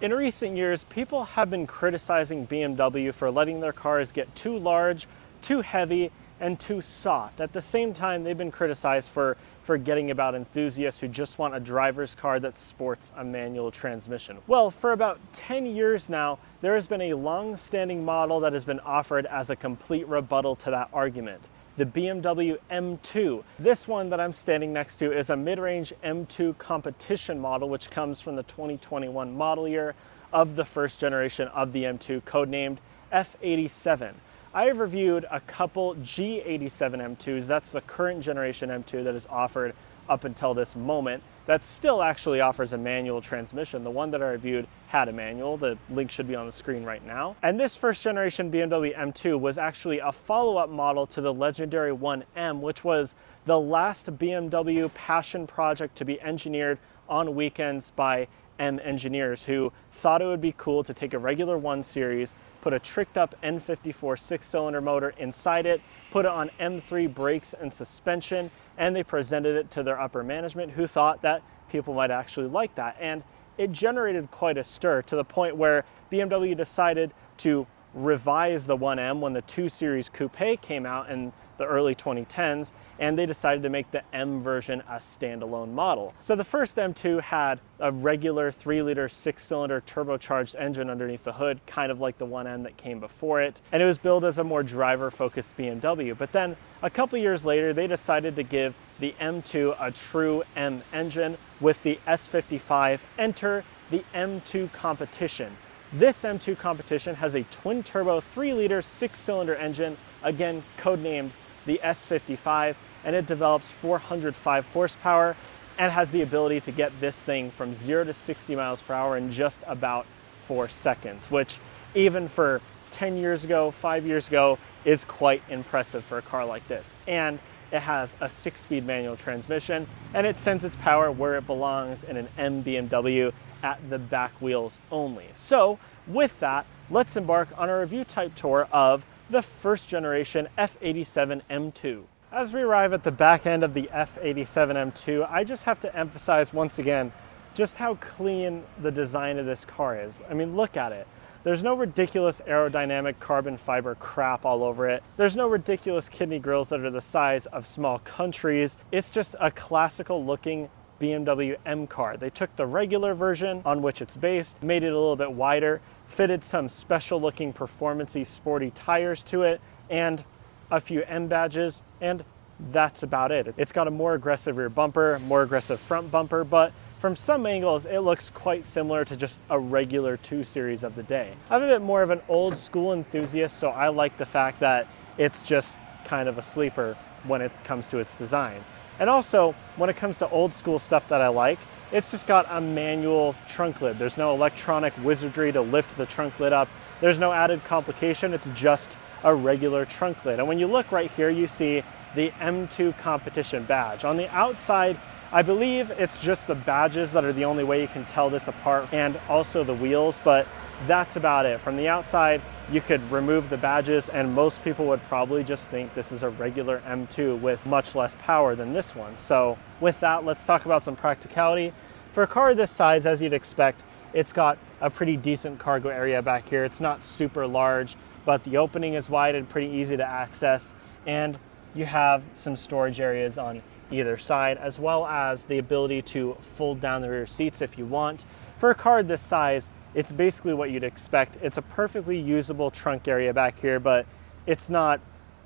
In recent years, people have been criticizing BMW for letting their cars get too large, too heavy, and too soft. At the same time, they've been criticized for forgetting about enthusiasts who just want a driver's car that sports a manual transmission. Well, for about 10 years now, there has been a long-standing model that has been offered as a complete rebuttal to that argument. The BMW M2. This one that I'm standing next to is a mid-range M2 competition model, which comes from the 2021 model year of the first generation of the M2, codenamed F87. I have reviewed a couple G87 M2s, that's the current generation M2 that is offered up until this moment, that still actually offers a manual transmission. The one that I reviewed had a manual. The link should be on the screen right now. And this first generation BMW M2 was actually a follow-up model to the legendary 1M, which was the last BMW passion project to be engineered on weekends by M engineers who thought it would be cool to take a regular 1 Series, put a tricked up N54 6-cylinder motor inside it, put it on M3 brakes and suspension, and they presented it to their upper management who thought that people might actually like that. And it generated quite a stir to the point where BMW decided to revise the 1M when the 2 Series Coupe came out in the early 2010s, and they decided to make the M version a standalone model. So the first M2 had a regular 3-liter 6-cylinder turbocharged engine underneath the hood, kind of like the 1M that came before it, and it was billed as a more driver-focused BMW. But then a couple years later, they decided to give the M2 a true M engine with the S55. Enter the M2 Competition. This M2 Competition has a twin-turbo 3-liter 6-cylinder engine, again codenamed the S55, and it develops 405 horsepower and has the ability to get this thing from 0 to 60 miles per hour in just about 4 seconds, which even for 10 years ago, 5 years ago, is quite impressive for a car like this. And it has a 6-speed manual transmission, and it sends its power where it belongs in an M BMW, at the back wheels only. So with that, let's embark on a review type tour of the first generation F87 M2. As we arrive at the back end of the F87 M2, I just have to emphasize once again just how clean the design of this car is. I mean, look at it. There's no ridiculous aerodynamic carbon fiber crap all over it. There's no ridiculous kidney grills that are the size of small countries. It's just a classical looking BMW M car. They took the regular version on which it's based, made it a little bit wider, fitted some special looking performance-y sporty tires to it, and a few M badges, and that's about it. It's got a more aggressive rear bumper, more aggressive front bumper, but from some angles, it looks quite similar to just a regular 2 Series of the day. I'm a bit more of an old school enthusiast, so I like the fact that it's just kind of a sleeper when it comes to its design. And also, when it comes to old school stuff that I like, it's just got a manual trunk lid. There's no electronic wizardry to lift the trunk lid up. There's no added complication. It's just a regular trunk lid. And when you look right here, you see the M2 Competition badge. On the outside, I believe it's just the badges that are the only way you can tell this apart, and also the wheels, but that's about it. From the outside, you could remove the badges and most people would probably just think this is a regular M2 with much less power than this one. So with that, let's talk about some practicality. For a car this size, as you'd expect, it's got a pretty decent cargo area back here. It's not super large, but the opening is wide and pretty easy to access. And you have some storage areas on either side, as well as the ability to fold down the rear seats if you want. For a car this size, it's basically what you'd expect. It's a perfectly usable trunk area back here, but it's not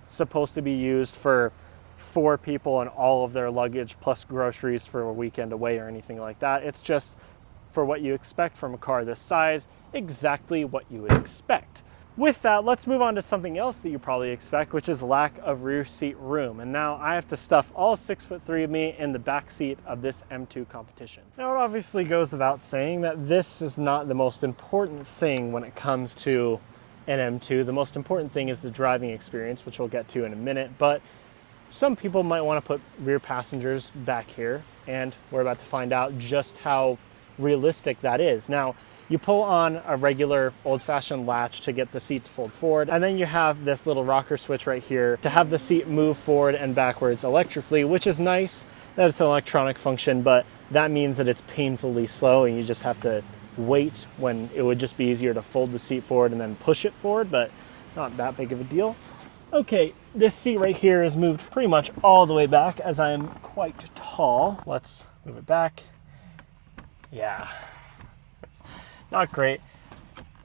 supposed to be used for 4 people and all of their luggage plus groceries for a weekend away or anything like that. It's just for what you expect from a car this size, exactly what you would expect. With that, let's move on to something else that you probably expect, which is lack of rear seat room. And now I have to stuff all 6'3" of me in the back seat of this M2 Competition. Now it obviously goes without saying that this is not the most important thing when it comes to an M2. The most important thing is the driving experience, which we'll get to in a minute, but some people might want to put rear passengers back here, and we're about to find out just how realistic that is. Now, you pull on a regular old-fashioned latch to get the seat to fold forward, and then you have this little rocker switch right here to have the seat move forward and backwards electrically, which is nice that it's an electronic function, but that means that it's painfully slow and you just have to weight when it would just be easier to fold the seat forward and then push it forward, but not that big of a deal. Okay, this seat right here is moved pretty much all the way back as I am quite tall. Let's move it back. Yeah, not great.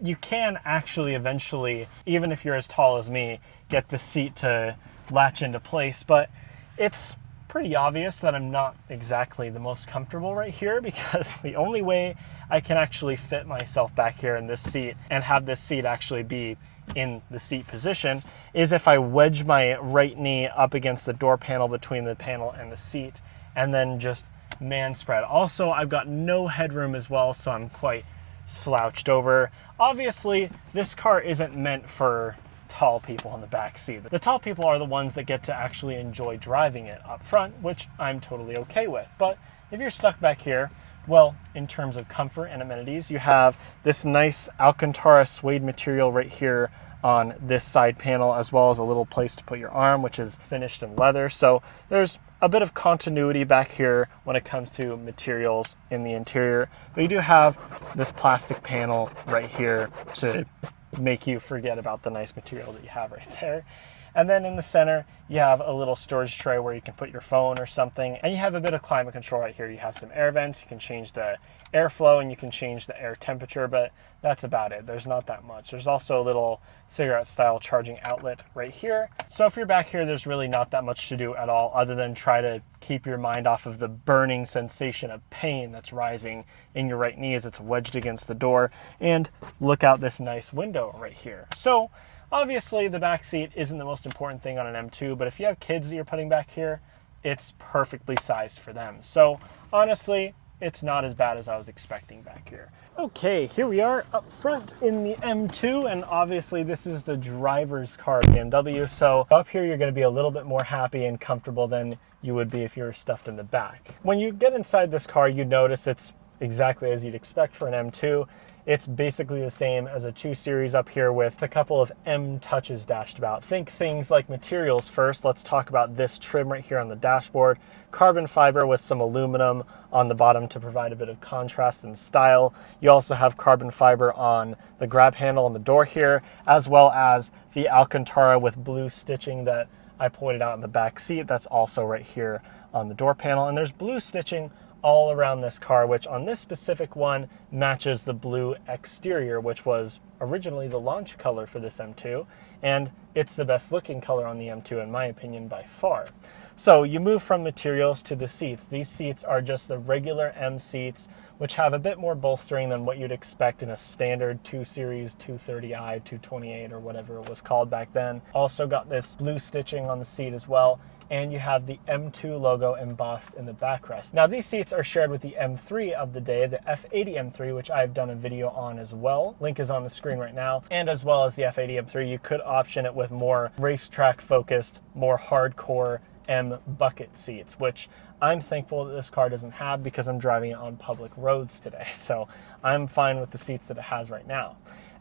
You can actually eventually, even if you're as tall as me, get the seat to latch into place, but it's pretty obvious that I'm not exactly the most comfortable right here, because the only way I can actually fit myself back here in this seat and have this seat actually be in the seat position is if I wedge my right knee up against the door panel between the panel and the seat and then just man spread. Also, I've got no headroom as well, so I'm quite slouched over. Obviously, this car isn't meant for tall people in the back seat. The tall people are the ones that get to actually enjoy driving it up front, which I'm totally okay with. But if you're stuck back here, well, in terms of comfort and amenities, you have this nice Alcantara suede material right here on this side panel, as well as a little place to put your arm, which is finished in leather. So there's a bit of continuity back here when it comes to materials in the interior. But you do have this plastic panel right here to make you forget about the nice material that you have right there. And then in the center, you have a little storage tray where you can put your phone or something. And you have a bit of climate control right here. You have some air vents, you can change the airflow and you can change the air temperature, but that's about it. There's not that much. There's also a little cigarette style charging outlet right here. So if you're back here, there's really not that much to do at all other than try to keep your mind off of the burning sensation of pain that's rising in your right knee as it's wedged against the door, and look out this nice window right here. So obviously the back seat isn't the most important thing on an M2, but if you have kids that you're putting back here, it's perfectly sized for them. So honestly, it's not as bad as I was expecting back here. Okay, here we are up front in the M2, and obviously this is the driver's car BMW, so up here you're going to be a little bit more happy and comfortable than you would be if you were stuffed in the back. When you get inside this car, you notice it's exactly as you'd expect for an M2. It's basically the same as a 2 Series up here with a couple of M touches dashed about. Think things like materials first. Let's talk about this trim right here on the dashboard. Carbon fiber with some aluminum on the bottom to provide a bit of contrast and style. You also have carbon fiber on the grab handle on the door here, as well as the Alcantara with blue stitching that I pointed out in the back seat. That's also right here on the door panel. And there's blue stitching all around this car, which on this specific one matches the blue exterior, which was originally the launch color for this M2, and it's the best looking color on the M2 in my opinion by far. So you move from materials to the seats. These seats are just the regular M seats, which have a bit more bolstering than what you'd expect in a standard 2 Series 230i, 228 or whatever it was called back then. Also got this blue stitching on the seat as well, and you have the M2 logo embossed in the backrest. Now these seats are shared with the M3 of the day, the F80 M3, which I've done a video on as well. Link is on the screen right now. And as well as the F80 M3, you could option it with more racetrack focused, more hardcore M bucket seats, which I'm thankful that this car doesn't have because I'm driving it on public roads today. So I'm fine with the seats that it has right now.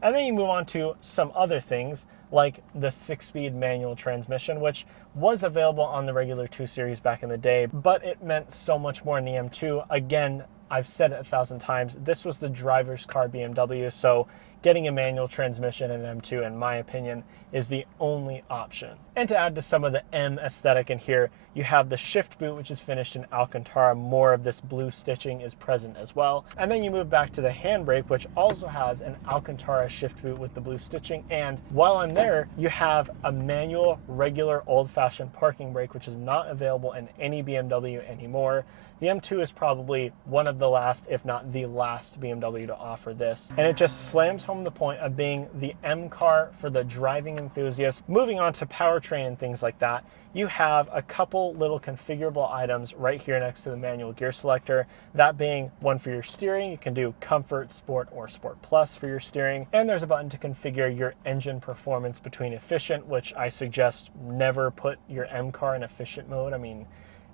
And then you move on to some other things like the 6-speed manual transmission, which was available on the regular 2 Series back in the day, but it meant so much more in the M2. Again, I've said it 1,000 times, this was the driver's car BMW, so getting a manual transmission in M2, in my opinion, is the only option. And to add to some of the M aesthetic in here, you have the shift boot, which is finished in Alcantara. More of this blue stitching is present as well. And then you move back to the handbrake, which also has an Alcantara shift boot with the blue stitching. And while I'm there, you have a manual, regular, old-fashioned parking brake, which is not available in any BMW anymore. The M2 is probably one of the last, if not the last BMW to offer this. And it just slams home the point of being the M car for the driving enthusiast. Moving on to powertrain and things like that, you have a couple little configurable items right here next to the manual gear selector, that being one for your steering. You can do Comfort, Sport, or Sport Plus for your steering. And there's a button to configure your engine performance between efficient, which I suggest never put your M car in efficient mode. I mean,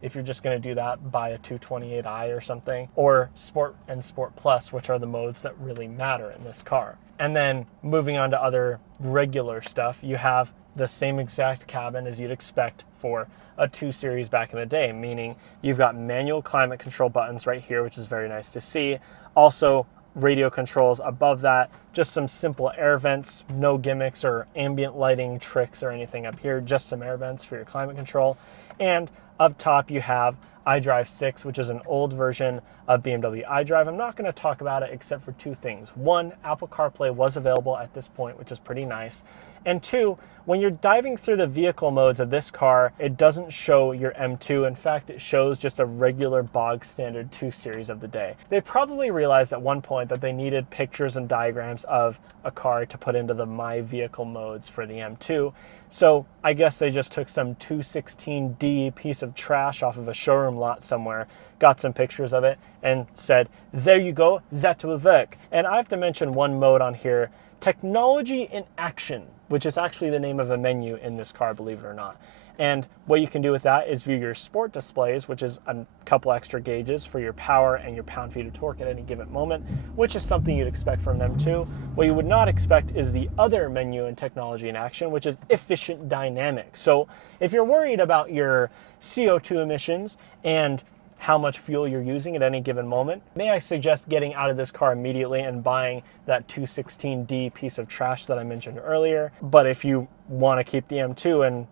if you're just going to do that, buy a 228i or something, or Sport and Sport Plus, which are the modes that really matter in this car. And then moving on to other regular stuff, you have the same exact cabin as you'd expect for a 2 Series back in the day, meaning you've got manual climate control buttons right here, which is very nice to see. Also, radio controls above that, just some simple air vents, no gimmicks or ambient lighting tricks or anything up here, just some air vents for your climate control. And up top you have iDrive 6, which is an old version of BMW iDrive. I'm not going to talk about it except for two things. One, Apple CarPlay was available at this point, which is pretty nice. And two, when you're diving through the vehicle modes of this car, it doesn't show your M2. In fact, it shows just a regular bog standard 2 Series of the day. They probably realized at one point that they needed pictures and diagrams of a car to put into the My Vehicle modes for the M2. So I guess they just took some 216D piece of trash off of a showroom lot somewhere, got some pictures of it, and said, there you go, that will work. And I have to mention one mode on here, Technology in Action, which is actually the name of a menu in this car, believe it or not. And what you can do with that is view your sport displays, which is a couple extra gauges for your power and your pound-feet of torque at any given moment, which is something you'd expect from an M2. What you would not expect is the other menu in Technology in Action, which is Efficient Dynamics. So if you're worried about your CO2 emissions and how much fuel you're using at any given moment, may I suggest getting out of this car immediately and buying that 216D piece of trash that I mentioned earlier. But if you want to keep the M2 and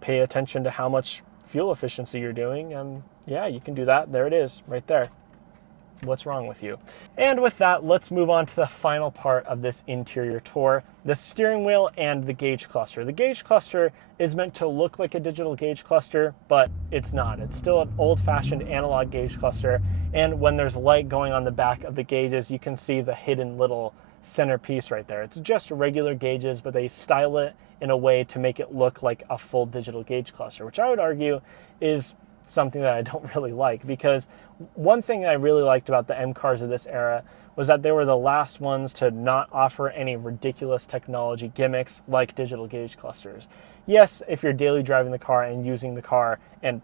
pay attention to how much fuel efficiency you're doing, yeah, you can do that. There it is, right there. What's wrong with you? And with that, let's move on to the final part of this interior tour, the steering wheel and the gauge cluster. The gauge cluster is meant to look like a digital gauge cluster, but it's not. It's still an old-fashioned analog gauge cluster, and when there's light going on the back of the gauges, you can see the hidden little centerpiece right there. It's just regular gauges, but they style it in a way to make it look like a full digital gauge cluster, which I would argue is something that I don't really like, because one thing I really liked about the M cars of this era was that they were the last ones to not offer any ridiculous technology gimmicks like digital gauge clusters. Yes, if you're daily driving the car and using the car and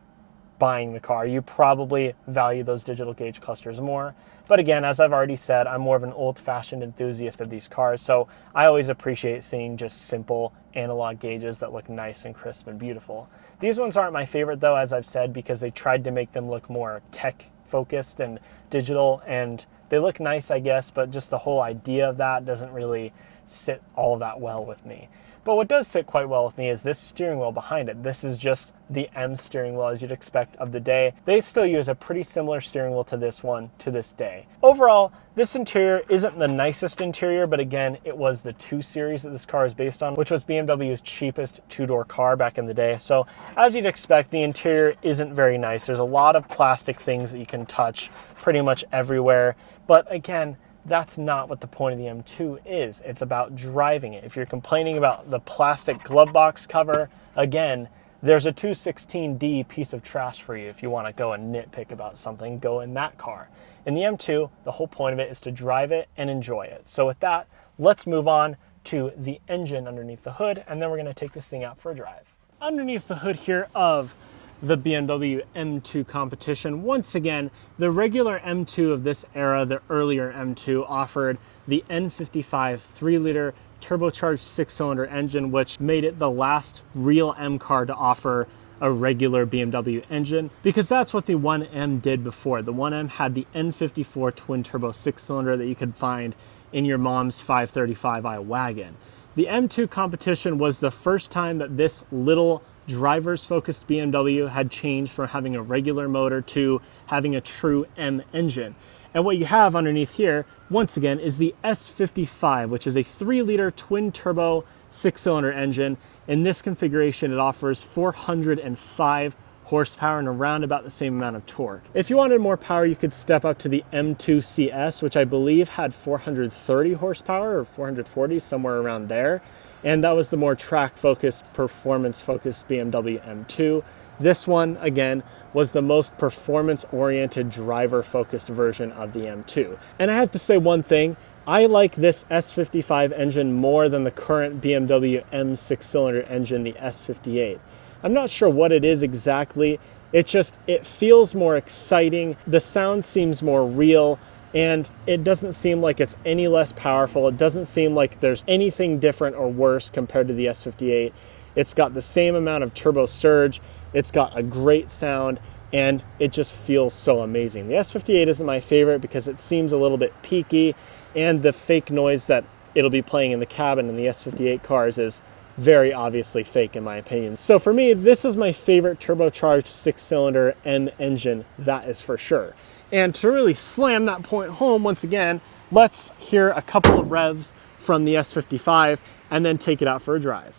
buying the car, you probably value those digital gauge clusters more. But again, as I've already said, I'm more of an old-fashioned enthusiast of these cars, so I always appreciate seeing just simple analog gauges that look nice and crisp and beautiful. These ones aren't my favorite though, as I've said, because they tried to make them look more tech-focused and digital, and they look nice, I guess, but just the whole idea of that doesn't really sit all that well with me. But what does sit quite well with me is this steering wheel behind it. This is just the M steering wheel as you'd expect of the day. They still use a pretty similar steering wheel to this one to this day. Overall, this interior isn't the nicest interior, but again, it was the 2 Series that this car is based on, which was BMW's cheapest two-door car back in the day. So as you'd expect, the interior isn't very nice. There's a lot of plastic things that you can touch pretty much everywhere. But again, that's not what the point of the M2 is. It's about driving it. If you're complaining about the plastic glove box cover, again, there's a 216D piece of trash for you. If you want to go and nitpick about something, go in that car. In the M2, the whole point of it is to drive it and enjoy it. So with that, let's move on to the engine underneath the hood, and then we're going to take this thing out for a drive. Underneath the hood here of the BMW M2 competition, once again, the regular M2 of this era, the earlier M2, offered the N55 3-liter turbocharged 6-cylinder engine, which made it the last real M car to offer a regular BMW engine, because that's what the 1M did before. The 1M had the N54 twin-turbo 6-cylinder that you could find in your mom's 535i wagon. The M2 competition was the first time that this little drivers-focused BMW had changed from having a regular motor to having a true M engine. And what you have underneath here, once again, is the S55, which is a 3-liter twin-turbo 6-cylinder engine. In this configuration, it offers 405 horsepower and around about the same amount of torque. If you wanted more power, you could step up to the M2 CS, which I believe had 430 horsepower or 440, somewhere around there. And that was the more track-focused, performance-focused BMW M2. This one, again, was the most performance-oriented, driver-focused version of the M2. And I have to say one thing, I like this S55 engine more than the current BMW M 6-cylinder engine, the S58. I'm not sure what it is exactly, it feels more exciting, the sound seems more real, and it doesn't seem like it's any less powerful. It doesn't seem like there's anything different or worse compared to the S58. It's got the same amount of turbo surge, it's got a great sound, and it just feels so amazing. The S58 isn't my favorite because it seems a little bit peaky, and the fake noise that it'll be playing in the cabin in the S58 cars is very obviously fake in my opinion. So for me, this is my favorite turbocharged 6-cylinder M engine, that is for sure. And to really slam that point home, once again, let's hear a couple of revs from the S55 and then take it out for a drive.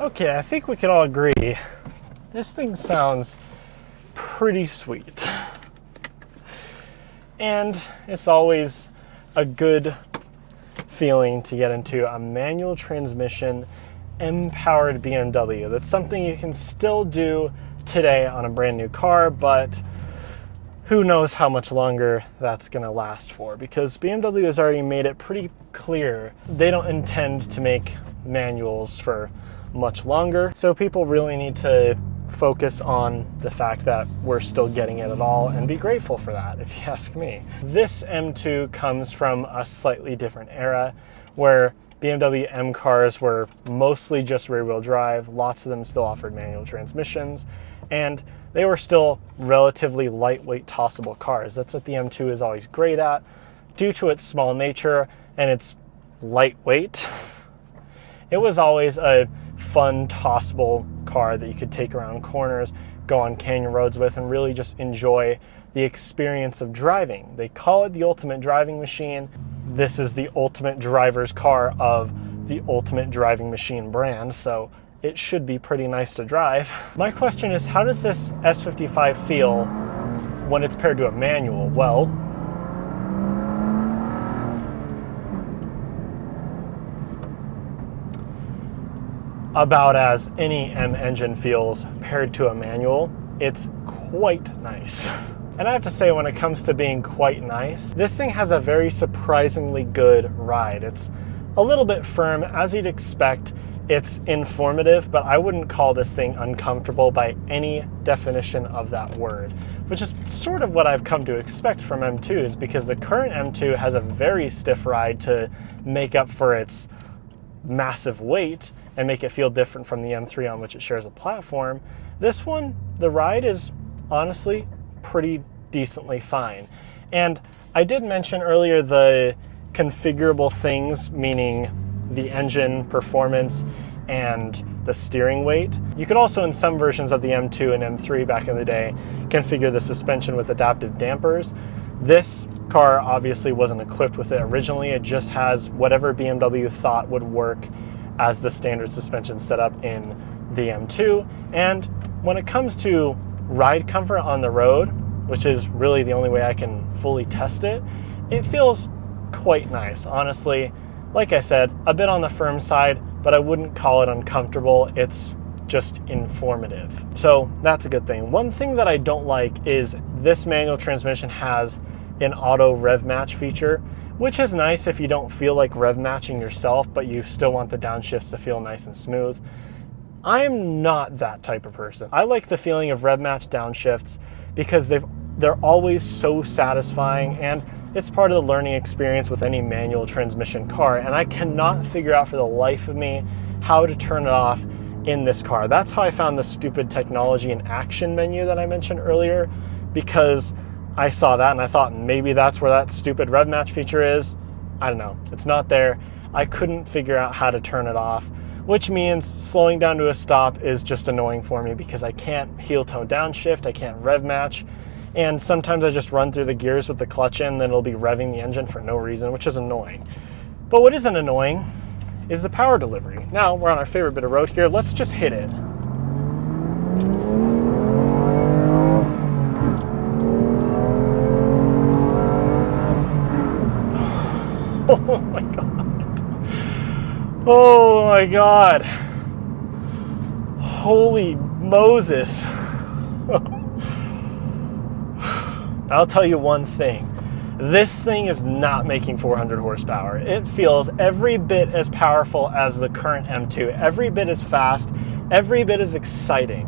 Okay, I think we can all agree this thing sounds pretty sweet. And it's always a good feeling to get into a manual transmission M-powered BMW. That's something you can still do today on a brand new car, but who knows how much longer that's gonna last for, because BMW has already made it pretty clear they don't intend to make manuals for much longer. So people really need to focus on the fact that we're still getting it at all and be grateful for that, if you ask me. This M2 comes from a slightly different era where BMW M cars were mostly just rear-wheel drive. Lots of them still offered manual transmissions, and they were still relatively lightweight, tossable cars. That's what the M2 is always great at. Due to its small nature and its lightweight, it was always a fun, tossable car that you could take around corners, go on canyon roads with, and really just enjoy the experience of driving. They call it the ultimate driving machine. This is the ultimate driver's car of the ultimate driving machine brand, so it should be pretty nice to drive. My question is, how does this S55 feel when it's paired to a manual? Well, about as any M engine feels paired to a manual. It's quite nice. And I have to say, when it comes to being quite nice, this thing has a very surprisingly good ride. It's a little bit firm, as you'd expect. It's informative, but I wouldn't call this thing uncomfortable by any definition of that word, which is sort of what I've come to expect from M2s, because the current M2 has a very stiff ride to make up for its massive weight and make it feel different from the M3 on which it shares a platform. This one, the ride is honestly pretty decently fine. And I did mention earlier the configurable things, meaning the engine performance and the steering weight. You could also, in some versions of the M2 and M3 back in the day, configure the suspension with adaptive dampers. This car obviously wasn't equipped with it originally. It just has whatever BMW thought would work as the standard suspension setup in the M2. And when it comes to ride comfort on the road, which is really the only way I can fully test it, it feels quite nice, honestly. Like I said, a bit on the firm side, but I wouldn't call it uncomfortable. It's just informative. So that's a good thing. One thing that I don't like is this manual transmission has an auto rev match feature, which is nice if you don't feel like rev matching yourself, but you still want the downshifts to feel nice and smooth. I'm not that type of person. I like the feeling of rev match downshifts because they're always so satisfying, and it's part of the learning experience with any manual transmission car, and I cannot figure out for the life of me how to turn it off in this car. That's how I found the stupid technology and action menu that I mentioned earlier, because I saw that and I thought maybe that's where that stupid rev match feature is. I don't know, it's not there. I couldn't figure out how to turn it off, which means slowing down to a stop is just annoying for me because I can't heel toe downshift, I can't rev match, and sometimes I just run through the gears with the clutch in, then it'll be revving the engine for no reason, which is annoying. But what isn't annoying is the power delivery. Now we're on our favorite bit of road here, let's just hit it. Oh my God. Oh my God. Holy Moses. I'll tell you one thing. This thing is not making 400 horsepower. It feels every bit as powerful as the current M2, every bit as fast, every bit as exciting.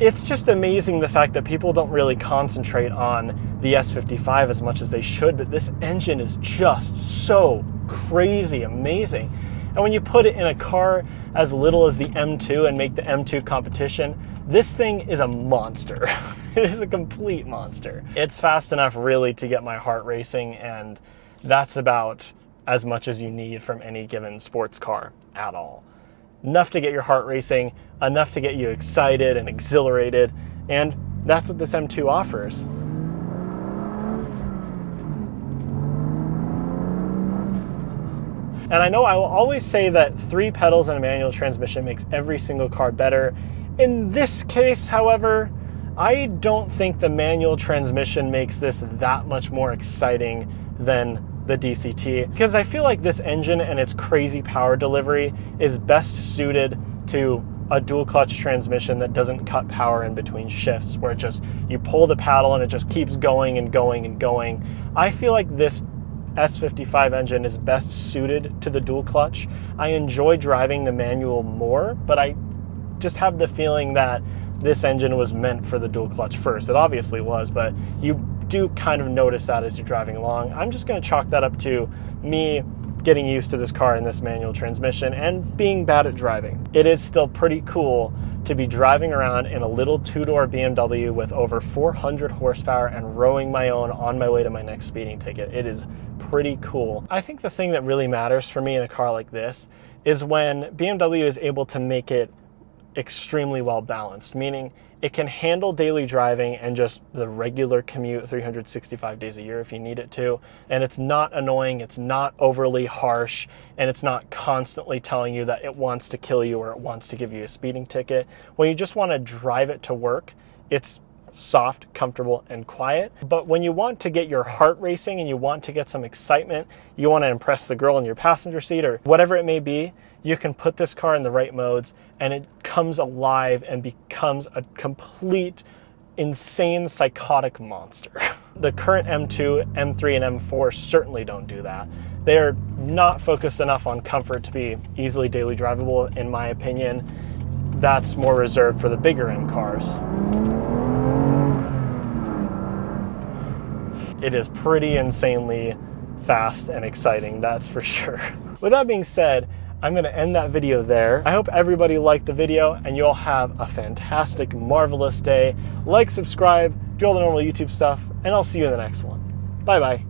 It's just amazing the fact that people don't really concentrate on the S55 as much as they should, but this engine is just so crazy amazing. And when you put it in a car as little as the M2 and make the M2 competition, this thing is a monster. It is a complete monster. It's fast enough really to get my heart racing, and that's about as much as you need from any given sports car at all. Enough to get your heart racing, enough to get you excited and exhilarated, and that's what this M2 offers. And I know I will always say that 3 pedals and a manual transmission makes every single car better. In this case, however, I don't think the manual transmission makes this that much more exciting than the DCT, because I feel like this engine and its crazy power delivery is best suited to a dual clutch transmission that doesn't cut power in between shifts, where it just, you pull the paddle and it just keeps going and going and going. I feel like this S55 engine is best suited to the dual clutch. I enjoy driving the manual more, but I just have the feeling that this engine was meant for the dual clutch first. It obviously was, but you do kind of notice that as you're driving along. I'm just going to chalk that up to me getting used to this car and this manual transmission and being bad at driving. It is still pretty cool to be driving around in a little 2-door BMW with over 400 horsepower and rowing my own on my way to my next speeding ticket. It is pretty cool. I think the thing that really matters for me in a car like this is when BMW is able to make it extremely well balanced, meaning it can handle daily driving and just the regular commute 365 days a year if you need it to, and it's not annoying, it's not overly harsh, and it's not constantly telling you that it wants to kill you or it wants to give you a speeding ticket. When you just want to drive it to work, it's soft, comfortable, and quiet. But when you want to get your heart racing and you want to get some excitement, you want to impress the girl in your passenger seat or whatever it may be, you can put this car in the right modes and it comes alive and becomes a complete, insane, psychotic monster. The current M2, M3, and M4 certainly don't do that. They are not focused enough on comfort to be easily daily drivable, in my opinion. That's more reserved for the bigger end cars. It is pretty insanely fast and exciting, that's for sure. With that being said, I'm going to end that video there. I hope everybody liked the video and you all have a fantastic, marvelous day. Like, subscribe, do all the normal YouTube stuff, and I'll see you in the next one. Bye-bye.